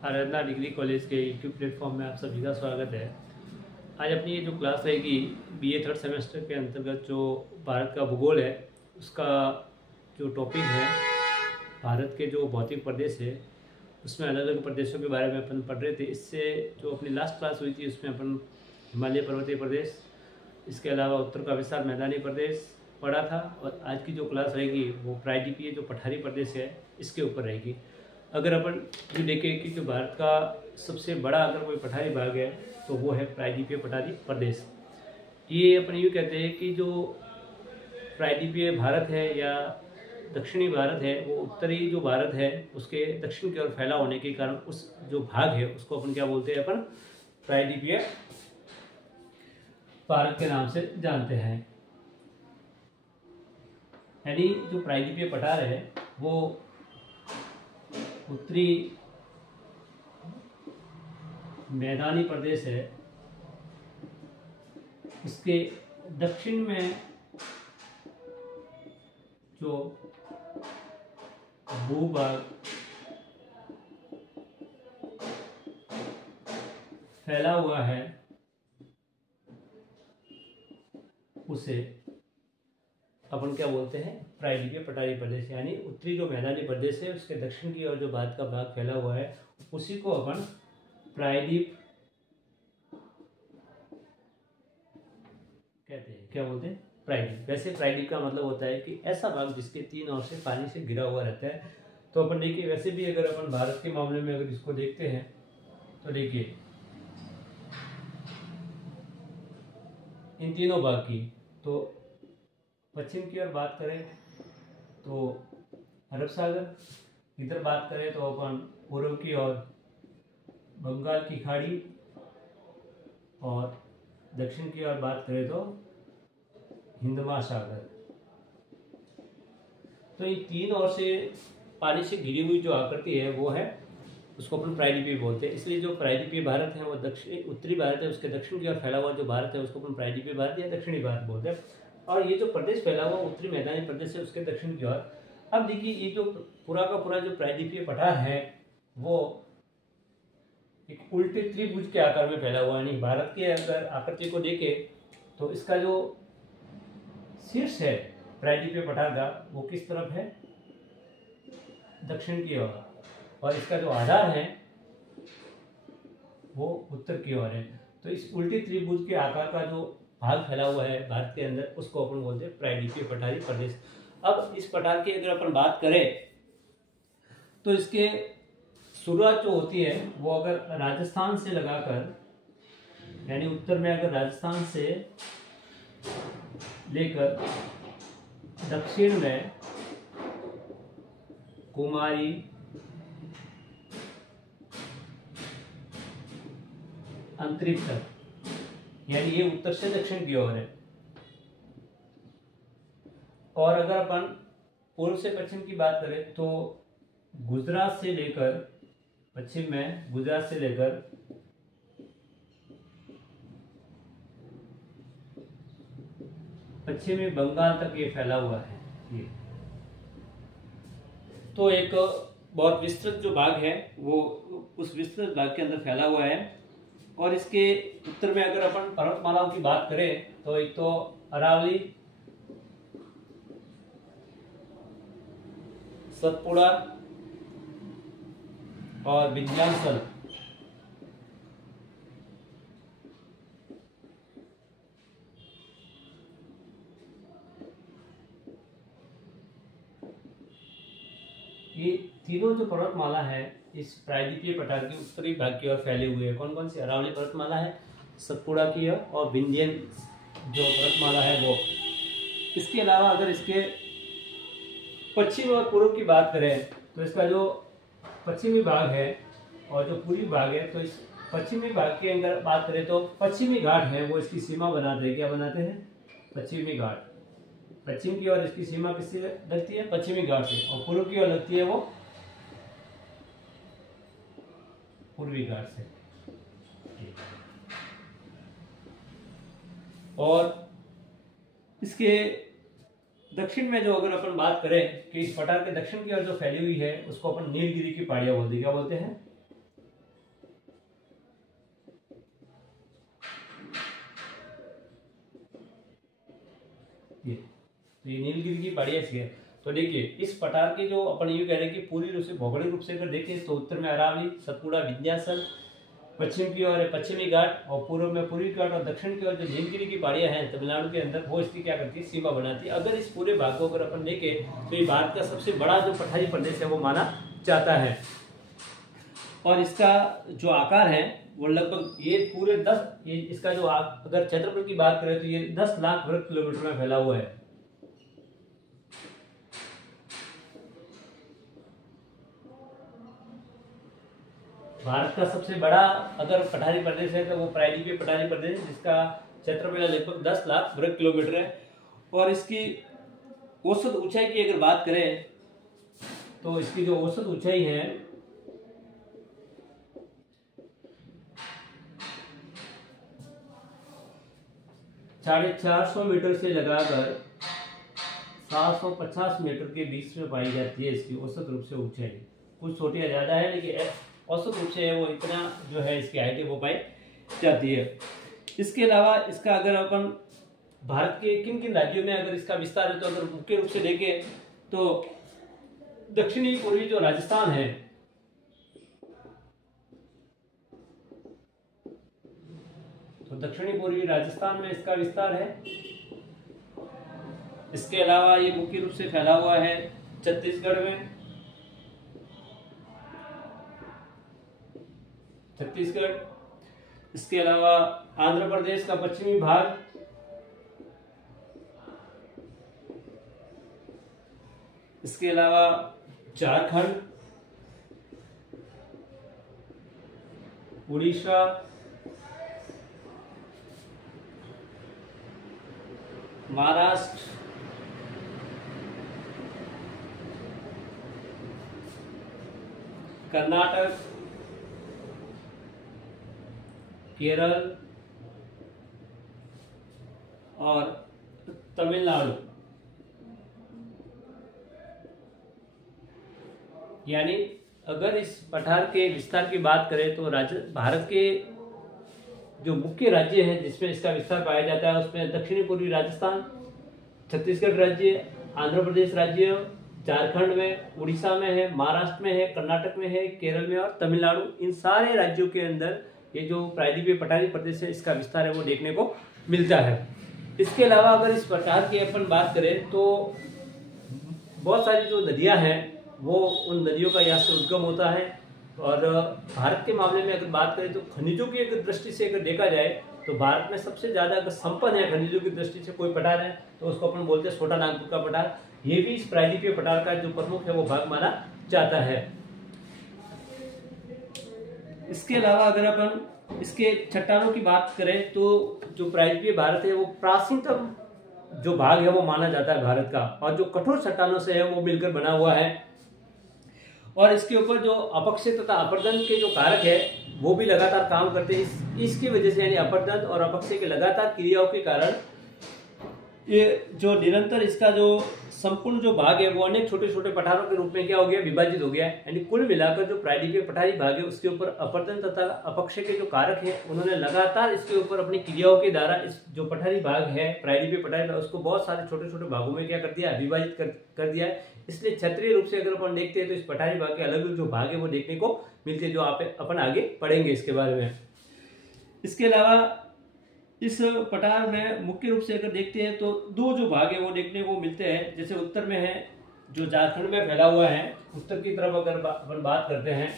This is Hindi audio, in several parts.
आराधना डिग्री कॉलेज के यूट्यूब प्लेटफॉर्म में आप सभी का स्वागत है। आज अपनी ये जो क्लास रहेगी बीए थर्ड सेमेस्टर के अंतर्गत जो भारत का भूगोल है उसका जो टॉपिक है भारत के जो भौतिक प्रदेश है उसमें अलग अलग प्रदेशों के बारे में अपन पढ़ रहे थे। इससे जो अपनी लास्ट क्लास हुई थी उसमें अपन हिमालय पर्वतीय प्रदेश, इसके अलावा उत्तर का विशाल मैदानी प्रदेश पढ़ा था। और आज की जो क्लास रहेगी वो प्रायद्वीपीय जो पठारी प्रदेश है इसके ऊपर रहेगी। अगर अपन ये देखें कि जो भारत का सबसे बड़ा अगर कोई पठारी भाग है तो वो है प्रायद्वीपीय पठारी प्रदेश। ये अपन यूँ कहते हैं कि जो प्रायद्वीपीय भारत है या दक्षिणी भारत है वो उत्तरी जो भारत है उसके दक्षिण की ओर फैला होने के कारण उस जो भाग है उसको अपन क्या बोलते हैं, अपन प्रायद्वीपीय भारत के नाम से जानते हैं। यानी जो प्रायद्वीपीय पठार है वो उत्तरी मैदानी प्रदेश है, उसके दक्षिण में जो भूभाग फैला हुआ है उसे अपन क्या बोलते हैं, प्रायद्वीपीय पठारी प्रदेश। यानी उत्तरी जो मैदानी प्रदेश है उसके दक्षिण की ओर जो भारत का भाग फैला हुआ है उसी को अपन प्रायद्वीप कहते हैं। क्या बोलते हैं, प्रायद्वीप। वैसे प्रायद्वीप का मतलब होता है कि ऐसा भाग जिसके तीन ओर से पानी से घिरा हुआ रहता है। तो अपन देखिए, वैसे भी अगर अपन भारत के मामले में अगर इसको देखते हैं तो देखिए इन तीनों भाग की, तो पश्चिम की ओर बात करें तो अरब सागर, इधर बात करें तो अपन पूर्व की ओर बंगाल की खाड़ी, और दक्षिण की ओर बात करें तो हिंद महासागर। तो ये तीन ओर से पानी से घिरी हुई जो आकृति है वो है, उसको अपन प्रायद्वीपीय बोलते हैं। इसलिए जो प्रायद्वीपीय भारत है वो दक्षिण उत्तरी भारत है, उसके दक्षिण की ओर फैला हुआ जो भारत है उसको अपन प्रायद्वीपीय भारत या दक्षिणी भारत बोलते हैं। और ये जो प्रदेश फैला हुआ उत्तरी मैदानी प्रदेश है उसके दक्षिण की ओर। अब देखिए ये जो पूरा का पूरा जो प्रायद्वीपीय पठार है वो एक उल्टे त्रिभुज के आकार में फैला हुआ है। यानी भारत के अगर आकृति को देखें तो इसका जो शीर्ष है प्रायद्वीपीय पठार का वो किस तरफ है, दक्षिण की ओर, और इसका जो आधार है वो उत्तर की ओर है। तो इस उल्टी त्रिभुज के आकार का जो भाग फैला हुआ है भारत के अंदर उसको अपन बोलते हैं प्रायद्वीपीय पठारी प्रदेश। अब इस पठार की अगर अपन बात करें तो इसके शुरुआत जो होती है वो अगर राजस्थान से लगाकर, यानी उत्तर में अगर राजस्थान से लेकर दक्षिण में कुमारी, अंतरिक्ष तक, यानी ये उत्तर से दक्षिण की ओर है। और अगर अपन पूर्व से पश्चिम की बात करें तो गुजरात से लेकर पश्चिम में, गुजरात से लेकर पश्चिमी बंगाल तक ये फैला हुआ है। ये तो एक बहुत विस्तृत जो भाग है वो उस विस्तृत भाग के अंदर फैला हुआ है। और इसके उत्तर में अगर अपन पर्वतमालाओं की बात करें तो एक तो अरावली, सतपुड़ा और विंध्याचल। ये तीनों जो पर्वतमाला है इस प्रायद्वीपीय पठार की उत्तरी भाग की ओर फैले हुए हैं। कौन कौन सी, अरावली पर्वतमाला है, सतपुड़ा की है और विंध्यन जो पर्वतमाला है वो। इसके अलावा अगर इसके पश्चिम और पूर्व की बात करें तो इसका जो पश्चिमी भाग है और जो पूर्वी भाग है, तो इस पश्चिमी भाग की अगर बात करें तो पश्चिमी घाट है वो इसकी सीमा बनाते हैं। क्या बनाते हैं, पश्चिमी घाट। पश्चिम की ओर इसकी सीमा किससे लगती है, पश्चिमी घाट से, और पूर्व की ओर लगती है वो पूर्वी घाट से। और इसके दक्षिण में जो अगर अपन बात करें कि इस पठार के दक्षिण की ओर जो फैली हुई है उसको अपन नीलगिरी की पहाड़ियां बोलते हैं। क्या बोलते हैं, ये नीलगिरी की पहाड़ी है। तो देखिए इस पठार की जो अपन ये कह रहे हैं कि पूरी रूप से भौगोलिक रूप से अगर देखें तो उत्तर में अरावली, सतपुड़ा, विंध्याचल, पश्चिम की ओर है पश्चिमी घाट और पूर्व में पूर्वी घाट और दक्षिण की ओर जो नीलगिरी की पहाड़ियां हैं तमिलनाडु के अंदर, वो इसकी क्या करती है, सीमा बनाती है। अगर इस पूरे भाग को अगर अपन देखें तो ये भारत का सबसे बड़ा जो पठारी प्रदेश है वो माना जाता है। और इसका जो आकार है वो लगभग ये पूरे 10, ये इसका जो अगर क्षेत्रफल की बात करें तो ये 10 लाख वर्ग किलोमीटर में फैला हुआ है। भारत का सबसे बड़ा अगर पठारी प्रदेश है तो वो प्रायद्वीपीय पठारी प्रदेश है, जिसका क्षेत्रफल लगभग 10 लाख वर्ग किलोमीटर है। और इसकी औसत ऊंचाई की अगर बात करें तो इसकी जो औसत ऊंचाई है 450 मीटर से लगाकर 750 मीटर के बीच में पाई जाती है इसकी औसत रूप से ऊंचाई। कुछ छोटी या ज्यादा है, लेकिन औसत रूप से वो इतना जो है इसकी हाइट वो पाई जाती है। इसके अलावा इसका अगर अपन भारत के किन किन राज्यों में अगर इसका विस्तार है तो अगर मुख्य रूप से देखें तो दक्षिणी पूर्वी जो राजस्थान है, तो दक्षिणी पूर्वी राजस्थान में इसका विस्तार है। इसके अलावा ये मुख्य रूप से फैला हुआ है छत्तीसगढ़ में, इसके अलावा आंध्र प्रदेश का पश्चिमी भाग, इसके अलावा झारखंड, उड़ीसा, महाराष्ट्र, कर्नाटक, केरल और तमिलनाडु। यानी अगर इस पठार के विस्तार की बात करें तो भारत के जो मुख्य राज्य हैं जिसमें इसका विस्तार पाया जाता है उसमें दक्षिणी पूर्वी राजस्थान, छत्तीसगढ़ राज्य, आंध्र प्रदेश राज्य, झारखंड में, उड़ीसा में है, महाराष्ट्र में है, कर्नाटक में है, केरल में और तमिलनाडु। इन सारे राज्यों के अंदर ये जो प्रायद्वीपीय पठारी प्रदेश है इसका विस्तार है वो देखने को मिलता है। इसके अलावा अगर इस पठार की अपन बात करें तो बहुत सारी जो नदियां हैं वो उन नदियों का यहाँ से उद्गम होता है। और भारत के मामले में अगर बात करें तो खनिजों की अगर दृष्टि से अगर देखा जाए तो भारत में सबसे ज्यादा अगर संपन्न है खनिजों की दृष्टि से कोई पठार है तो उसको अपन बोलते हैं छोटा नागपुर का पठार। ये भी इस प्रायद्वीपीय पठार का जो प्रमुख है वो भाग माना जाता है। इसके अलावा अगर अपन इसके चट्टानों की बात करें तो जो प्रायद्वीपीय भारत है वो प्राचीनतम जो भाग है वो माना जाता है भारत का, और जो कठोर चट्टानों से है वो मिलकर बना हुआ है। और इसके ऊपर जो अपक्षय तथा अपरदन के जो कारक है वो भी लगातार काम करते हैं। इसकी वजह से यानी अपरदन और अपक्षय के लगातार क्रियाओं के कारण ये जो निरंतर इसका जो संपूर्ण जो भाग है वो अनेक छोटे छोटे पठारों के रूप में क्या हो गया, विभाजित हो गया। यानी कुल मिलाकर जो प्रायद्वीपीय पठारी भाग है उसके ऊपर अपरदन तथा अपक्षय के जो कारक है उन्होंने लगातार इसके ऊपर अपनी क्रियाओं के द्वारा इस जो पठारी भाग है प्रायद्वीपीय पठारी भाग उसको बहुत सारे छोटे छोटे भागों में क्या कर दिया, विभाजित कर दिया है। इसलिए क्षेत्रीय रूप से अगर अपन देखते हैं तो इस पठारी भाग के अलग अलग जो भाग है वो देखने को मिलते हैं, जो अपन आगे पढ़ेंगे इसके बारे में। इसके अलावा इस पठार में मुख्य रूप से अगर देखते हैं तो दो जो भाग है वो देखने को मिलते हैं। जैसे उत्तर में है जो झारखंड में फैला हुआ है, उत्तर की तरफ अगर अपन बात करते हैं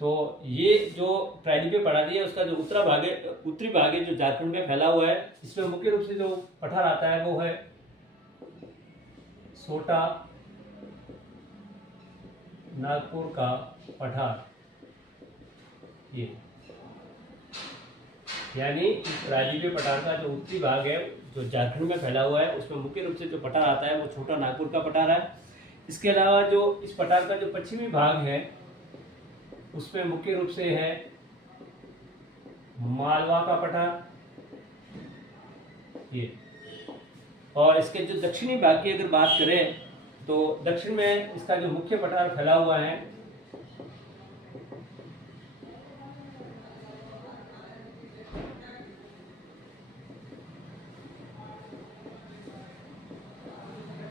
तो ये जो प्रायद्वीपीय पठारी है उसका जो उत्तरी भाग है जो झारखंड में फैला हुआ है, इसमें मुख्य रूप से जो पठार आता है वो है छोटा नागपुर का पठार। ये यानी प्रायद्वीपीय पठार का जो उत्तरी भाग है जो झारखंड में फैला हुआ है उसमें मुख्य रूप से जो पठार आता है वो छोटा नागपुर का पठार है। इसके अलावा जो इस पठार का जो पश्चिमी भाग है उसमें मुख्य रूप से है मालवा का पठार ये। और इसके जो दक्षिणी भाग की अगर बात करें तो दक्षिण में इसका जो मुख्य पठार फैला हुआ है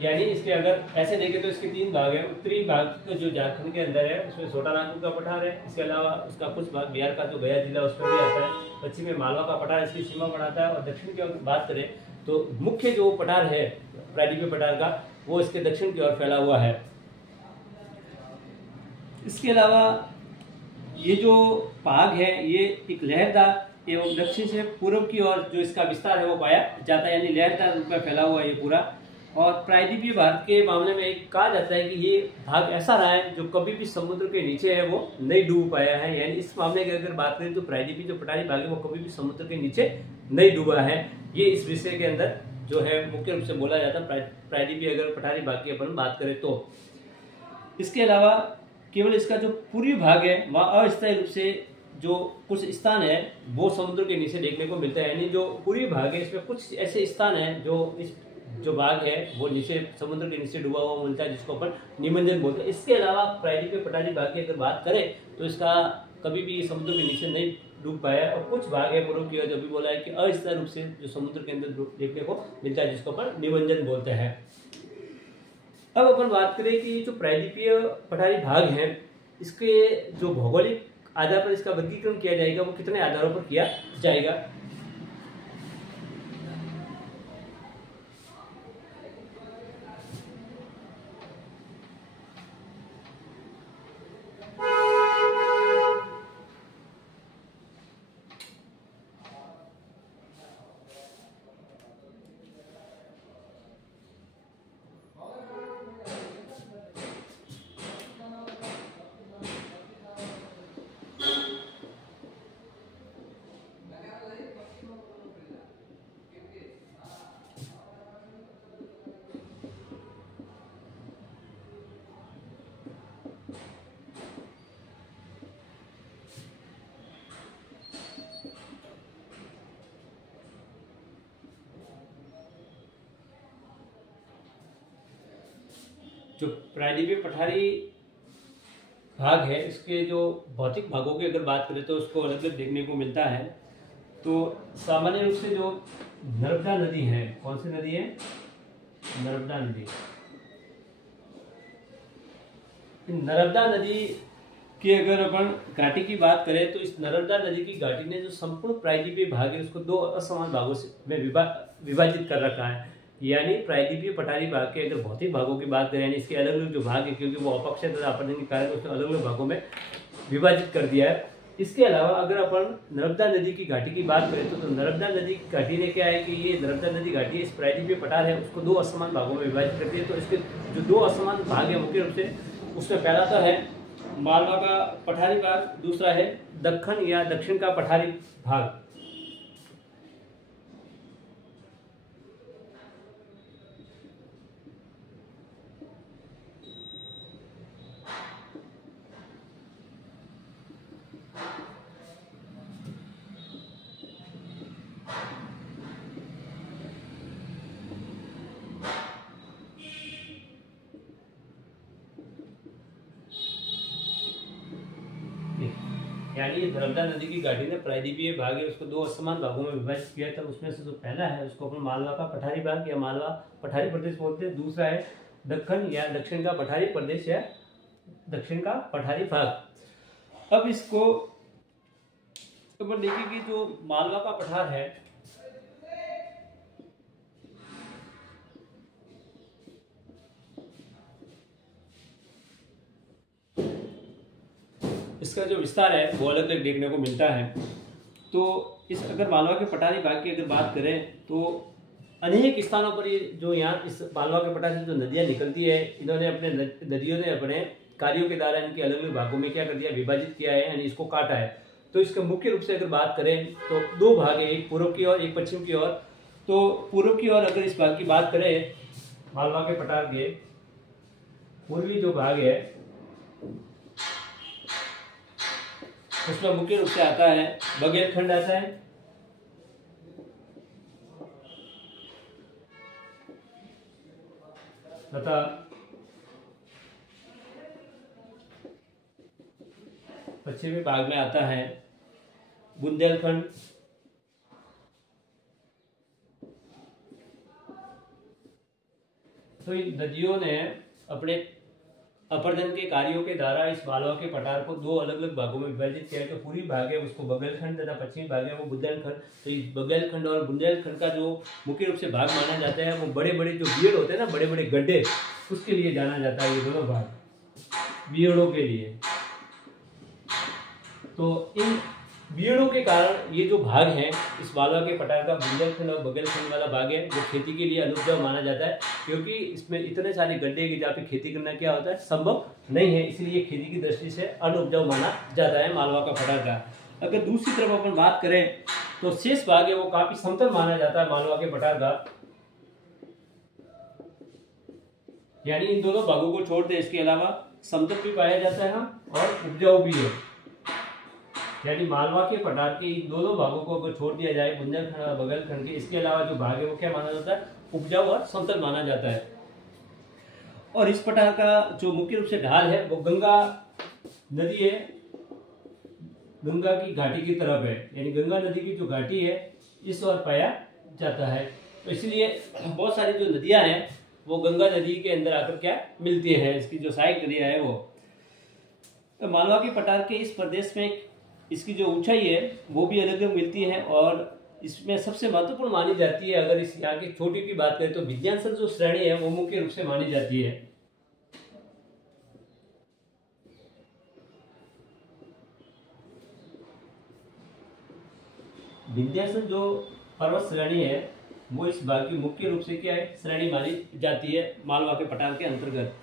यानी इसके अगर ऐसे देखें तो इसके 3 भाग हैं। उत्तरी भाग जो झारखंड के अंदर है उसमें छोटा नागपुर का पठार है, इसके अलावा उसका कुछ भाग बिहार का जो गया जिला उसमें भी आता है, पश्चिम में मालवा का पठार इसकी सीमा बढ़ाता है, और दक्षिण की ओर बात करें तो मुख्य जो पठार है प्रायद्वीपीय पठार का वो इसके दक्षिण की ओर फैला हुआ है। इसके अलावा ये जो भाग है ये एक लहरदार एवं दक्षिण से पूर्व की ओर जो इसका विस्तार है वो पाया जाता है, यानी लहरदार रूप में फैला हुआ है ये पूरा। और प्रायद्वीपीय भारत के मामले में एक कहा जाता है कि ये भाग ऐसा रहा है जो कभी भी समुद्र के नीचे है वो नहीं डूब पाया है, यानी इस मामले की अगर बात करें तो प्रायद्वीपीय जो पठारी भाग है वो कभी भी समुद्र के नीचे नहीं डूबा है। ये इस विषय के अंदर जो है मुख्य रूप से बोला जाता है प्रायद्वीपीय अगर पठारी भाग की अपन बात करें तो। इसके अलावा केवल इसका जो पूर्वी भाग है वहाँ अस्थायी रूप से जो कुछ स्थान है वो समुद्र के नीचे देखने को मिलता है, यानी जो पूर्वी भाग है इसमें कुछ ऐसे स्थान है जो इस जो भाग है वो नीचे समुद्र के नीचे डूबा हुआ मिलता है, जिसको अपन निमंजन बोलते हैं। इसके अलावा प्रायद्वीपीय पठारी भाग की अगर बात करें तो इसका कभी भी समुद्र के नीचे नहीं डूब पाया है, और कुछ भाग है पूर्व की ओर जो भी बोला है कि अस्थायी रूप से जो समुद्र के अंदर देखने को मिलता है, जिसको अपन निमंजन बोलते हैं। अब अपन बात करें कि जो प्रायद्वीपीय पठारी भाग है इसके जो भौगोलिक आधार पर इसका वर्गीकरण किया जाएगा वो कितने आधारों पर किया जाएगा। जो प्रायद्वीपीय पठारी भाग है इसके जो भौतिक भागों की अगर बात करें तो उसको अलग अलग देखने को मिलता है। तो सामान्य रूप से जो नर्मदा नदी है, कौन सी नदी है? नर्मदा नदी। नर्मदा नदी की अगर अपन घाटी की बात करें तो इस नर्मदा नदी की घाटी ने जो संपूर्ण प्रायद्वीपीय भाग है उसको दो असमान भागों में विभाजित कर रखा है, यानी प्रायद्वीपीय पठारी भाग के अगर भौतिक भागों की बात करें यानी इसके अलग अलग जो भाग है क्योंकि वो अपक्षय तथा अपरदन के कारण उसने अलग अलग भागों में विभाजित कर दिया है। इसके अलावा अगर अपन नर्मदा नदी की घाटी की बात करें तो नर्मदा नदी की घाटी ने क्या है कि ये नर्मदा नदी घाटी इस प्रायद्वीपीय पठार है उसको दो असमान भागों में विभाजित करती है। तो इसके जो दो असमान भाग है मुख्य रूप से उसमें पहला तो है मालवा का पठारी भाग, दूसरा है दक्कन या दक्षिण का पठारी भाग। यानी नर्मदा नदी की घाटी ने प्रायद्वीपीय भाग है उसको दो असमान भागों में विभाजित किया था। उसमें से जो पहला है उसको अपन मालवा का पठारी भाग या मालवा पठारी प्रदेश बोलते हैं, दूसरा है दक्कन या दक्षिण का पठारी प्रदेश या दक्षिण का पठारी भाग। अब इसको अपन देखिए कि जो मालवा का पठार है इसका जो विस्तार है वो अलग अलग देखने को मिलता है। तो इस अगर मालवा के पठारी भाग की अगर बात करें तो अनेक स्थानों पर ये जो यहाँ इस मालवा के पठार से जो नदियाँ निकलती है इन्होंने अपने नदियों ने अपने कार्यों के द्वारा इनके अलग अलग भागों में क्या कर दिया, विभाजित किया है, यानी इसको काटा है। तो इसका मुख्य रूप से अगर बात करें तो दो भाग है, एक पूर्व की ओर एक पश्चिम की ओर। तो पूर्व की ओर अगर इस भाग की बात करें मालवा के पठार के पूर्वी जो भाग है उसमें मुख्य रूप से आता है बघेलखंड आता है, तथा पश्चिमी भाग में आता है बुंदेलखंड, तो इन नदियों ने अपने अपर्जन के कार्यों के द्वारा इस मालवा के पठार को दो अलग अलग भागों में विभाजित किया। तो पूरी भाग है उसको बघेलखंड तथा पश्चिमी भाग है वो बुंदेलखंड। तो इस बघेलखंड और बुंदेलखंड का जो मुख्य रूप से भाग माना जाता है वो बड़े बड़े जो बीड़ होते हैं ना, बड़े बड़े गड्ढे, उसके लिए जाना जाता है ये दोनों भाग बीड़ों के लिए। तो इन बीड़ों के कारण ये जो भाग है इस मालवा के पठार का बुंदेलखंड और बघेलखंड वाला भाग है वो खेती के लिए अनुपजाऊ माना जाता है, क्योंकि इसमें इतने सारे गड्ढे कि जहाँ पे खेती करना क्या होता है संभव नहीं है, इसलिए खेती की दृष्टि से अनुपजाऊ माना जाता है मालवा का पठार का। अगर दूसरी तरफ अपन बात करें तो शेष भाग है वो काफी समतल माना जाता है मालवा के पठार का, यानी इन दोनों भागों को छोड़ दे इसके अलावा समतल भी पाया जाता है और उपजाऊ भी है। यानी मालवा के पठार के इन दोनों भागों को अगर छोड़ दिया जाए बुंदेलखंड और बघेलखंड के, इसके अलावा जो भाग है वो क्या माना जाता है, उपजाऊ और समतल माना जाता है। और इस पठार का जो मुख्य रूप से ढाल है वो गंगा नदी है, गंगा की घाटी की तरफ है, यानी गंगा नदी की जो घाटी है इस ओर पाया जाता है। तो इसलिए बहुत सारी जो नदियां हैं वो गंगा नदी के अंदर आकर क्या मिलती है, इसकी जो सहायक नदियां है वो। तो मालवा के पठार के इस प्रदेश में इसकी जो ऊंचाई है वो भी अलग अलग मिलती है, और इसमें सबसे महत्वपूर्ण मानी जाती है, अगर इस यहाँ की चोटी की बात करें तो विंध्याचल जो श्रेणी है वो मुख्य रूप से मानी जाती है। विंध्याचल जो पर्वत श्रेणी है वो इस भाग की मुख्य रूप से क्या है, श्रेणी मानी जाती है मालवा के पठार के अंतर्गत।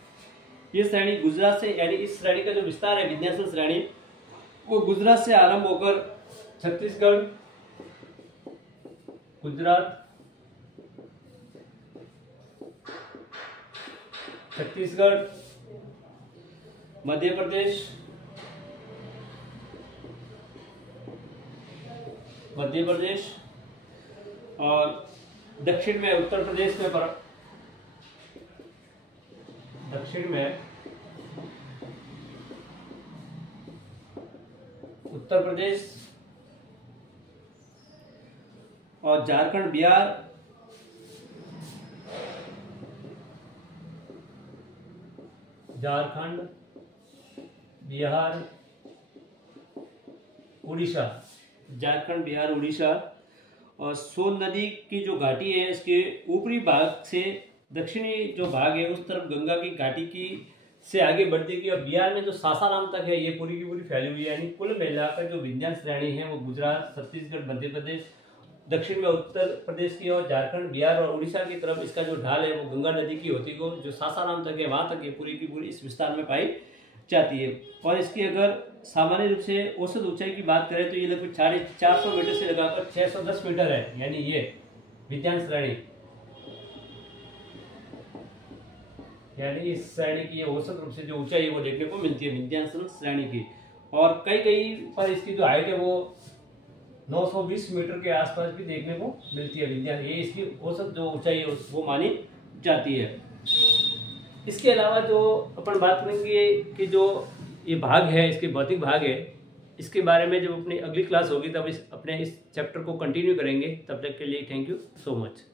ये श्रेणी गुजरात से, यानी इस श्रेणी का जो विस्तार है विंध्याचल श्रेणी वो गुजरात से आरंभ होकर छत्तीसगढ़, गुजरात, छत्तीसगढ़, मध्य प्रदेश, और दक्षिण में उत्तर प्रदेश में दक्षिण में उत्तर प्रदेश और झारखंड, बिहार, उड़ीसा, झारखंड, बिहार, उड़ीसा। और सोन नदी की जो घाटी है इसके ऊपरी भाग से दक्षिणी जो भाग है उस तरफ गंगा की घाटी की से आगे बढ़ती है। और बिहार में जो सासाराम तक है ये पूरी की पूरी फैली हुई है, यानी कुल मिलाकर जो विंध्याचल श्रेणी है वो गुजरात, छत्तीसगढ़, मध्य प्रदेश, दक्षिण में उत्तर प्रदेश की और झारखंड, बिहार और उड़ीसा की तरफ इसका जो ढाल है वो गंगा नदी की होती है, जो सासाराम तक है वहां तक ये पूरी की पूरी इस विस्तार में पाई जाती है। और इसकी अगर सामान्य रूप से औसत ऊंचाई की बात करें तो ये लगभग 450 मीटर से लगाकर 610 मीटर है, यानी ये विंध्याचल श्रेणी, यानी इस श्रेणी की औसत रूप से जो ऊंचाई है वो देखने को मिलती है विंध्याचल श्रेणी की। और कई कई पर इसकी जो हाइट है वो 920 मीटर के आसपास भी देखने को मिलती है विंध्याचल, ये इसकी औसत जो ऊंचाई है वो मानी जाती है। इसके अलावा जो अपन बात करेंगे कि जो ये भाग है, इसके भौतिक भाग है, इसके बारे में जब अपनी अगली क्लास होगी तब अपने इस चैप्टर को कंटिन्यू करेंगे। तब तक के लिए थैंक यू सो मच।